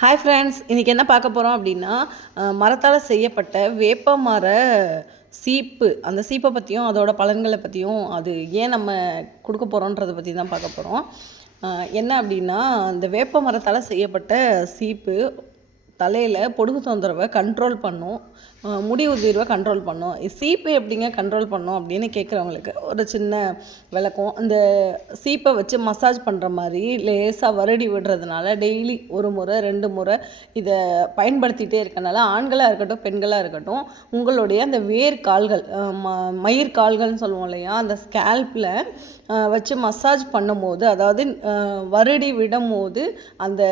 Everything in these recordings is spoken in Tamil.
ஹாய் ஃப்ரெண்ட்ஸ், இன்றைக்கி என்ன பார்க்க போகிறோம் அப்படின்னா, மரத்தால் செய்யப்பட்ட வேப்ப மர சீப்பு, அந்த சீப்பை பற்றியும் அதோட பலன்களை பற்றியும் அது ஏன் நம்ம கொடுக்க போகிறோன்றதை பற்றி தான் பார்க்க போகிறோம். என்ன அப்படின்னா, இந்த வேப்ப மரத்தால் செய்யப்பட்ட சீப்பு தலையில் பொடுகு தொந்தரவை கண்ட்ரோல் பண்ணும், முடி உதிர்வை கண்ட்ரோல் பண்ணும். சீப்பை எப்படிங்க கண்ட்ரோல் பண்ணும் அப்படின்னு கேட்குறவங்களுக்கு ஒரு சின்ன விளக்கம். அந்த சீப்பை வச்சு மசாஜ் பண்ணுற மாதிரி லேசாக வருடி விடுறதுனால டெய்லி ஒரு முறை 2 முறை இதை பயன்படுத்திகிட்டே இருக்கனால ஆண்களாக இருக்கட்டும் பெண்களாக இருக்கட்டும் உங்களுடைய அந்த வேர்க்கால்கள், மயிர்கால்கள்னு சொல்லுவோம் இல்லையா, அந்த ஸ்கேல்பில் வச்சு மசாஜ் பண்ணும்போது, அதாவது வருடி விடும் போது அந்த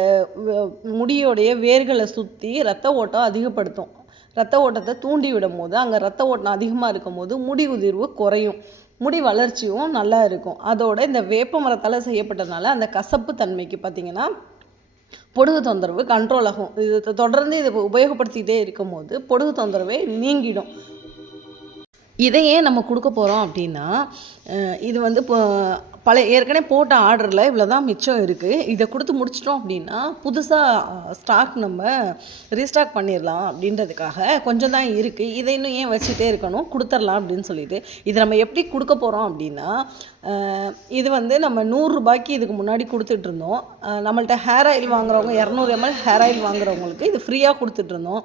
முடியோடைய வேர்களை சுற்றி ரத்த ஓட்டம் அதிகப்படுத்தும். ரத்த ஓட்டத்தை தூண்டி விடும் போது அங்கே ரத்த ஓட்டம் அதிகமாக இருக்கும் போது முடி உதிர்வு குறையும், முடி வளர்ச்சியும் நல்லா இருக்கும். அதோட இந்த வேப்ப மரத்தால் செய்யப்பட்டதுனால அந்த கசப்பு தன்மைக்கு பார்த்திங்கன்னா பொடுகு தொந்தரவு கண்ட்ரோல் ஆகும். இது தொடர்ந்து இதை உபயோகப்படுத்திகிட்டே இருக்கும் போது பொடுகு தொந்தரவே நீங்கிடும். இதையே நம்ம கொடுக்க போகிறோம் அப்படின்னா, இது வந்து இப்போ ஏற்கனவே போட்ட ஆர்டரில் இவ்வளோ தான் மிச்சம் இருக்குது. இதை கொடுத்து முடிச்சிட்டோம் அப்படின்னா புதுசாக ஸ்டாக் நம்ம ரீஸ்டாக் பண்ணிடலாம் அப்படின்றதுக்காக கொஞ்சம் தான் இருக்குது. இதை இன்னும் ஏன் வச்சுட்டே இருக்கணும், கொடுத்துர்லாம் அப்படின்னு சொல்லிட்டு இதை நம்ம எப்படி கொடுக்க போகிறோம் அப்படின்னா, இது வந்து நம்ம 100 ரூபாய்க்கு இதுக்கு முன்னாடி கொடுத்துட்ருந்தோம். நம்மள்ட்ட ஹேர் ஆயில் வாங்குறவங்க 200 ml ஹேர் ஆயில் வாங்குறவங்களுக்கு இது ஃப்ரீயாக கொடுத்துட்ருந்தோம்.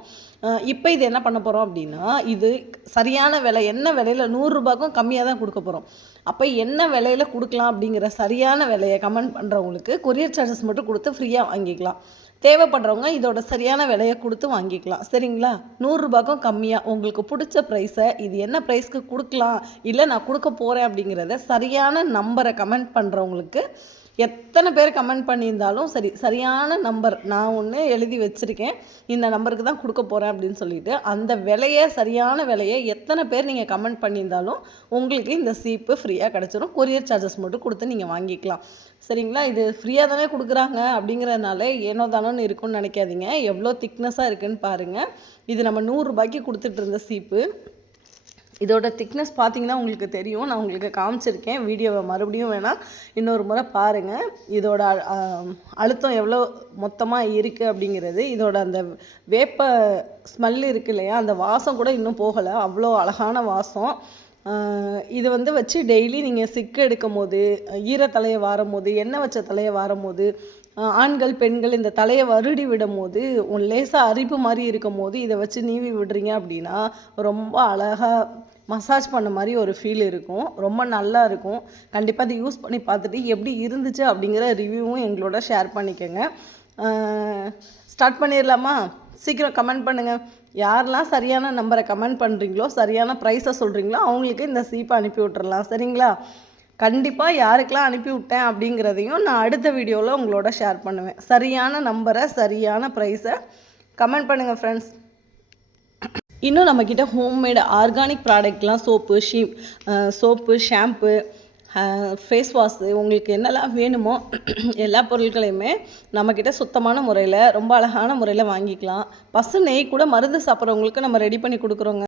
இப்போ இது என்ன பண்ண போகிறோம் அப்படின்னா, இது சரியான விலை, என்ன விலையில் 100 ரூபாய்க்கும் கம்மியாக தான் கொடுக்க போகிறோம். அப்போ என்ன விலையில் கொடுக்கலாம் அப்படிங்கிற சரியான விலையை கமெண்ட் பண்ணுறவங்களுக்கு கொரியர் சார்ஜஸ் மட்டும் கொடுத்து ஃப்ரீயாக வாங்கிக்கலாம். தேவைப்படுறவங்க இதோட சரியான விலையை கொடுத்து வாங்கிக்கலாம். சரிங்களா? 100 ரூபாய்க்கும் கம்மியாக உங்களுக்கு பிடிச்ச ப்ரைஸை, இது என்ன ப்ரைஸ்க்கு கொடுக்கலாம், இல்லை நான் கொடுக்க போகிறேன் அப்படிங்கிறத சரியான நம்பரை கமெண்ட் பண்ணுறவங்களுக்கு, எத்தனை பேர் கமெண்ட் பண்ணியிருந்தாலும் சரி, சரியான நம்பர் நான் ஒன்று எழுதி வச்சுருக்கேன், இந்த நம்பருக்கு தான் கொடுக்க போகிறேன் அப்படின்னு சொல்லிட்டு அந்த விலையை, சரியான விலையை எத்தனை பேர் நீங்கள் கமெண்ட் பண்ணியிருந்தாலும் உங்களுக்கு இந்த சீப்பு ஃப்ரீயாக கிடச்சிரும். கொரியர் சார்ஜஸ் மட்டும் கொடுத்து நீங்கள் வாங்கிக்கலாம். சரிங்களா? இது ஃப்ரீயாக தானே கொடுக்குறாங்க அப்படிங்கிறதுனால ஏனோ தானோன்னு இருக்குன்னு நினைக்காதீங்க. எவ்வளோ திக்னஸாக இருக்குதுன்னு பாருங்கள். இது நம்ம 100 ரூபாய்க்கு கொடுத்துட்டு இருந்த சீப்பு. இதோட திக்னஸ் பார்த்திங்கன்னா உங்களுக்கு தெரியும். நான் உங்களுக்கு காமிச்சிருக்கேன். வீடியோவை மறுபடியும் வேணால் இன்னொரு முறை பாருங்கள். இதோட அழுத்தம் எவ்வளோ மொத்தமாக இருக்குது அப்படிங்கிறது. இதோட அந்த வேப்ப ஸ்மெல் இருக்குது இல்லையா, அந்த வாசம் கூட இன்னும் போகலை, அவ்வளோ அழகான வாசம். இது வந்து வச்சு டெய்லி நீங்கள் சிக்கு எடுக்கும் போது, ஈரத்தலையை வாரும் போது, எண்ணெய் வச்ச தலையை வாரும் போது, ஆண்கள் பெண்கள் இந்த தலையை வருடி விடும் போது, லேசாக அரிப்பு மாதிரி இருக்கும் போது இதை வச்சு நீவி விடுறீங்க அப்படின்னா ரொம்ப அழகாக மசாஜ் பண்ண மாதிரி ஒரு ஃபீல் இருக்கும். ரொம்ப நல்லா இருக்கும். கண்டிப்பாக அதை யூஸ் பண்ணி பார்த்துட்டு எப்படி இருந்துச்சு அப்படிங்கிற ரிவ்யூவும் எங்களோட ஷேர் பண்ணிக்கோங்க. ஸ்டார்ட் பண்ணிடலாமா? சீக்கிரம் கமெண்ட் பண்ணுங்கள். யாரெல்லாம் சரியான நம்பரை கமெண்ட் பண்ணுறீங்களோ, சரியான ப்ரைஸை சொல்கிறீங்களோ அவங்களுக்கு இந்த சீப்பை அனுப்பி விட்டுறலாம். சரிங்களா? கண்டிப்பாக யாருக்கெல்லாம் அனுப்பி விட்டேன் அப்படிங்கிறதையும் நான் அடுத்த வீடியோவில் உங்களோட ஷேர் பண்ணுவேன். சரியான நம்பரை, சரியான ப்ரைஸை கமெண்ட் பண்ணுங்கள் ஃப்ரெண்ட்ஸ். இன்னும் நம்மக்கிட்ட ஹோம்மேடு ஆர்கானிக் ப்ராடக்ட்லாம், சோப்பு, ஷாம்பு, ஃபேஸ் வாஷு, உங்களுக்கு என்னெல்லாம் வேணுமோ எல்லா பொருட்களையுமே நம்மக்கிட்ட சுத்தமான முறையில், ரொம்ப அழகான முறையில் வாங்கிக்கலாம். பசு நெய் கூட மருந்து சாப்பிட்றவங்களுக்கு நம்ம ரெடி பண்ணி கொடுக்குறோங்க.